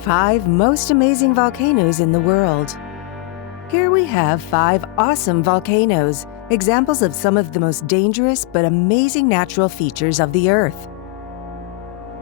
5 most amazing volcanoes in the world. Here we have 5 awesome volcanoes, examples of some of the most dangerous but amazing natural features of the Earth.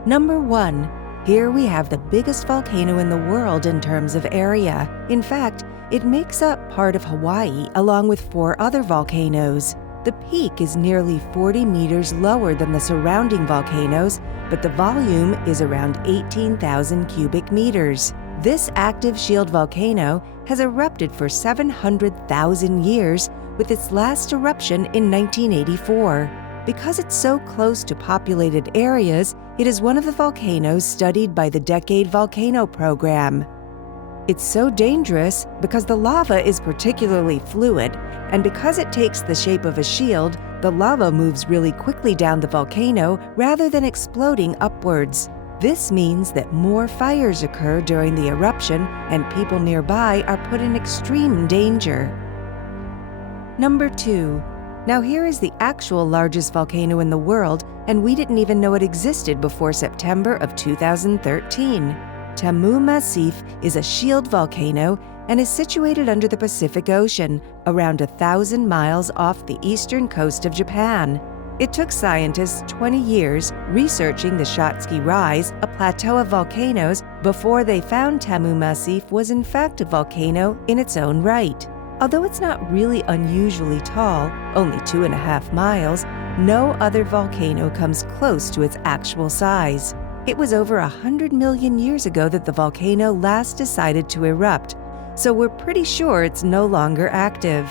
Number 1. Here we have the biggest volcano in the world in terms of area. In fact, it makes up part of Hawaii along with 4 other volcanoes. The peak is nearly 40 meters lower than the surrounding volcanoes, but the volume is around 18,000 cubic meters. This active shield volcano has erupted for 700,000 years, with its last eruption in 1984. Because it's so close to populated areas, it is one of the volcanoes studied by the Decade Volcano program. It's so dangerous because the lava is particularly fluid, and because it takes the shape of a shield, the lava moves really quickly down the volcano rather than exploding upwards. This means that more fires occur during the eruption, and people nearby are put in extreme danger. Number 2. Now here is the actual largest volcano in the world, and we didn't even know it existed before September of 2013. Tamu Massif is a shield volcano and is situated under the Pacific Ocean, around 1,000 miles off the eastern coast of Japan. It took scientists 20 years researching the Shotski Rise, a plateau of volcanoes, before they found Tamu Massif was in fact a volcano in its own right. Although it's not really unusually tall, only 2.5 miles, no other volcano comes close to its actual size. It was over 100 million years ago that the volcano last decided to erupt, so we're pretty sure it's no longer active.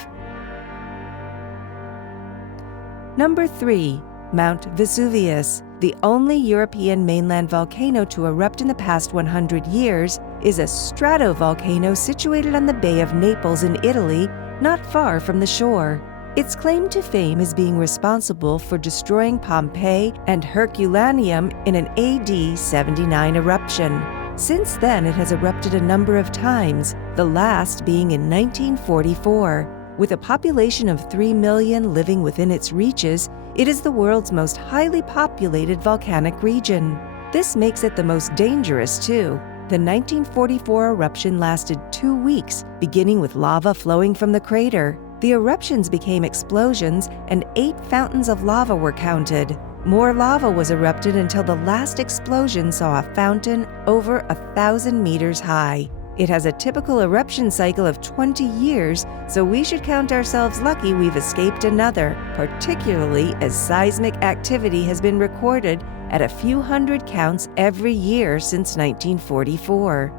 Number 3. Mount Vesuvius, the only European mainland volcano to erupt in the past 100 years, is a stratovolcano situated on the Bay of Naples in Italy, not far from the shore. Its claim to fame is being responsible for destroying Pompeii and Herculaneum in an AD 79 eruption. Since then, it has erupted a number of times, the last being in 1944. With a population of 3 million living within its reaches, it is the world's most highly populated volcanic region. This makes it the most dangerous, too. The 1944 eruption lasted 2 weeks, beginning with lava flowing from the crater. The eruptions became explosions, and 8 fountains of lava were counted. More lava was erupted until the last explosion saw a fountain over 1,000 meters high. It has a typical eruption cycle of 20 years, so we should count ourselves lucky we've escaped another, particularly as seismic activity has been recorded at a few hundred counts every year since 1944.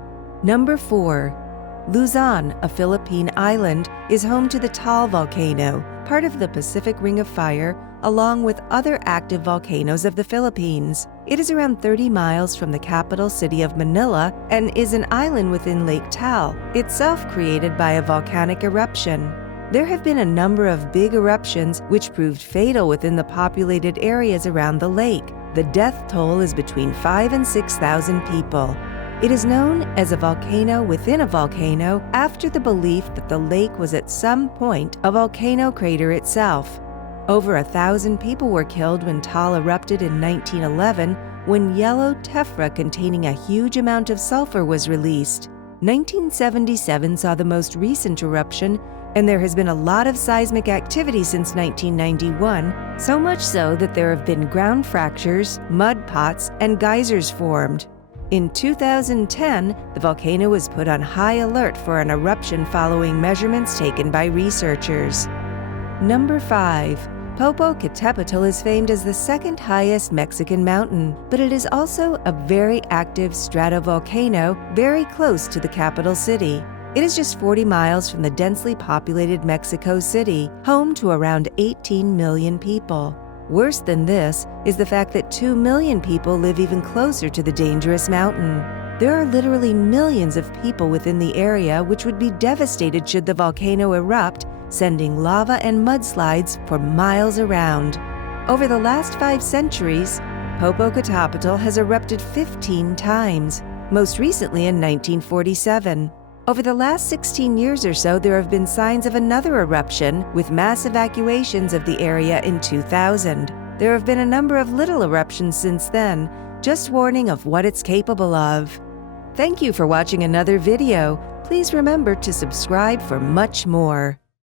Number 4. Luzon, a Philippine island, is home to the Taal volcano, part of the Pacific Ring of Fire, along with other active volcanoes of the Philippines. It is around 30 miles from the capital city of Manila and is an island within Lake Taal, itself created by a volcanic eruption. There have been a number of big eruptions which proved fatal within the populated areas around the lake. The death toll is between 5,000 and 6,000 people. It is known as a volcano within a volcano after the belief that the lake was at some point a volcano crater itself. Over 1,000 people were killed when Taal erupted in 1911 when yellow tephra containing a huge amount of sulfur was released. 1977 saw the most recent eruption, and there has been a lot of seismic activity since 1991, so much so that there have been ground fractures, mud pots, and geysers formed. In 2010, the volcano was put on high alert for an eruption following measurements taken by researchers. Number 5. Popocatpetl is famed as the second highest Mexican mountain, but it is also a very active stratovolcano very close to the capital city. It is just 40 miles from the densely populated Mexico City, home to around 18 million people. Worse than this is the fact that 2 million people live even closer to the dangerous mountain. There are literally millions of people within the area which would be devastated should the volcano erupt, sending lava and mudslides for miles around. Over the last 5 centuries, Popocatpetl has erupted 15 times, most recently in 1947. Over the last 16 years or so, there have been signs of another eruption, with mass evacuations of the area in 2000. There have been a number of little eruptions since then, just warning of what it's capable of. Thank you for watching another video. Please remember to subscribe for much more.